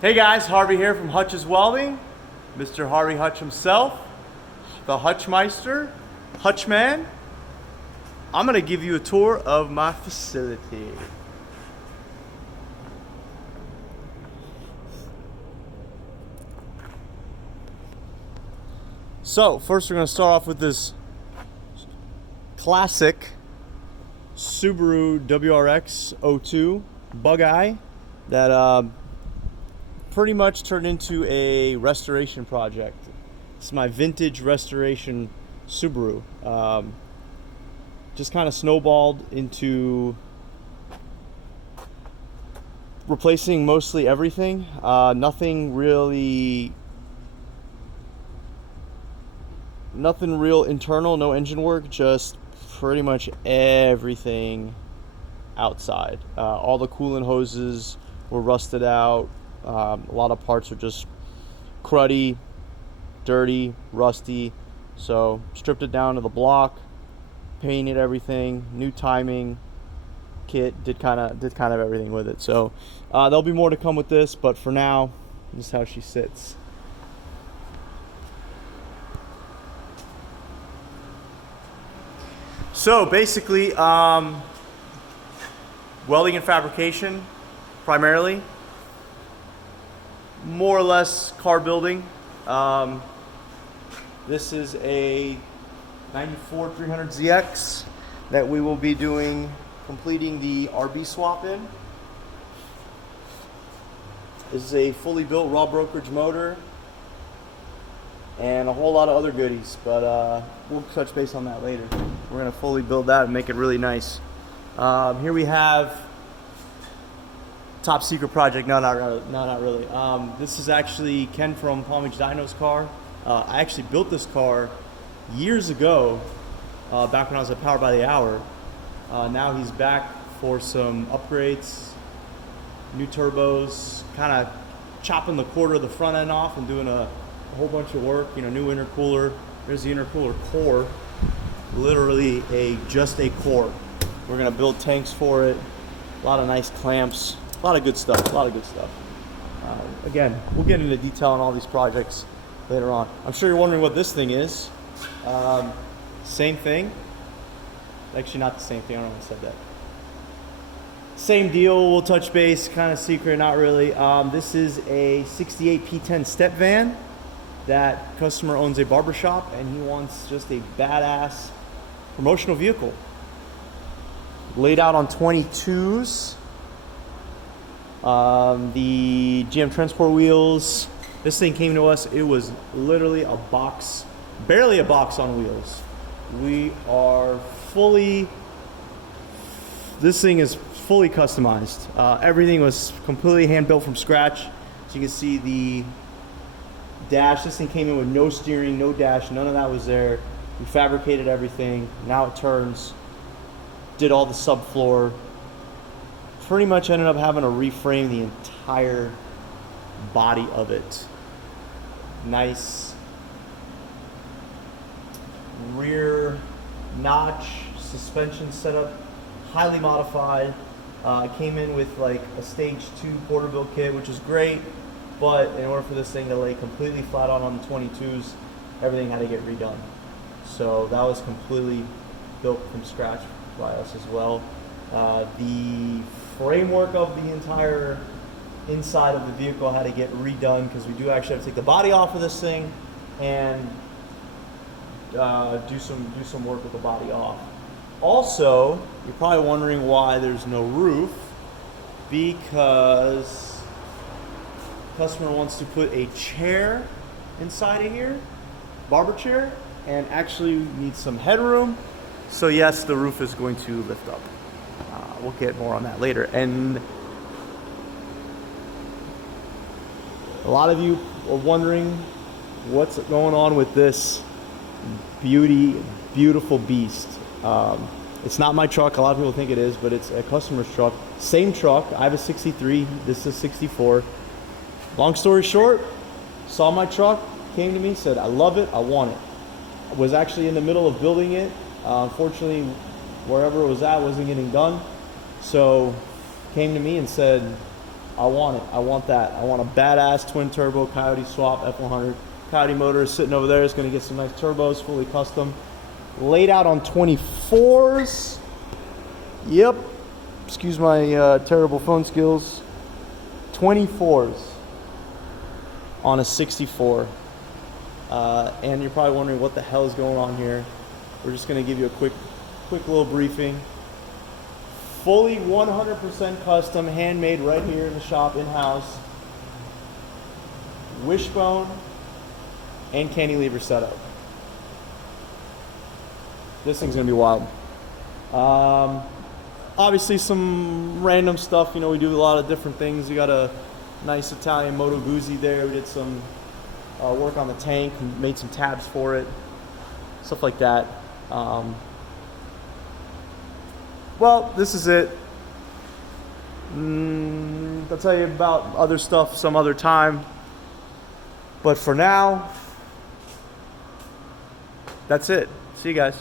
Hey guys, Harvey here from Hutch's Welding. Mr. Harvey Hutch himself, the Hutchmeister, Hutchman. I'm gonna give you a tour of my facility. So first we're gonna start off with this classic Subaru WRX 02 bug eye that pretty much turned into a restoration project. It's my vintage restoration Subaru. Just kind of snowballed into replacing mostly everything. Nothing real internal, no engine work, just pretty much everything outside. All the coolant hoses were rusted out. A lot of parts are just cruddy, dirty, rusty. So stripped it down to the block, painted everything, new timing kit, did kind of everything with it. So there'll be more to come with this, but for now, this is how she sits. So basically, welding and fabrication primarily. More or less car building. This is a 94 300ZX that we will be completing the RB swap in. This is a fully built raw brokerage motor and a whole lot of other goodies, but we'll touch base on that later. We're gonna fully build that and make it really nice. Here we have top secret project. No, not really. This is actually Ken from Palm Beach Dyno's car. I actually built this car years ago, back when I was at Power by the Hour. Now he's back for some upgrades, new turbos, kind of chopping the quarter of the front end off and doing a whole bunch of work. You know, new intercooler. There's the intercooler core, literally just a core. We're gonna build tanks for it. A lot of nice clamps. A lot of good stuff. Again, we'll get into detail on all these projects later on. I'm sure you're wondering what this thing is. Same thing. Actually, not the same thing. I don't know if I said that. Same deal. We'll touch base. Kind of secret, not really. This is a 68 P10 step van that customer owns a barbershop, and he wants just a badass promotional vehicle. Laid out on 22s. The GM Transport wheels. This thing came to us, it was literally a box, barely a box on wheels. This thing is fully customized. Everything was completely hand built from scratch. So you can see the dash. This thing came in with no steering, no dash, none of that was there. We fabricated everything. Now it turns. Did all the subfloor. Pretty much ended up having to reframe the entire body of it. Nice rear notch suspension setup, highly modified. Came in with like a stage 2 Porterville kit, which is great, but in order for this thing to lay completely flat on the 22s, everything had to get redone. So that was completely built from scratch by us as well. The framework of the entire inside of the vehicle had to get redone because we do actually have to take the body off of this thing and do some work with the body off. Also, you're probably wondering why there's no roof, because the customer wants to put a chair inside of here, barber chair, and actually needs some headroom. So yes, the roof is going to lift up. We'll get more on that later. And a lot of you are wondering what's going on with this beautiful beast. It's not my truck. A lot of people think it is, but it's a customer's truck. Same truck. I have a 63. This is a 64. Long story short, saw my truck, came to me, said, I love it, I want it. I was actually in the middle of building it. Unfortunately, wherever it was at wasn't getting done. So came to me and said, I want it. I want that. I want a badass twin turbo Coyote swap F100. Coyote motor is sitting over there. It's going to get some nice turbos, fully custom. Laid out on 24s. Yep. Excuse my terrible phone skills. 24s on a 64. And you're probably wondering what the hell is going on here. We're just going to give you a quick little briefing. Fully 100% custom, handmade right here in the shop, in-house. Wishbone and cantilever setup. This thing's gonna be wild. Obviously some random stuff, you know, we do a lot of different things. We got a nice Italian Moto Guzzi there. We did some work on the tank, made some tabs for it, stuff like that. Well, this is it. I'll tell you about other stuff some other time. But for now, that's it. See you guys.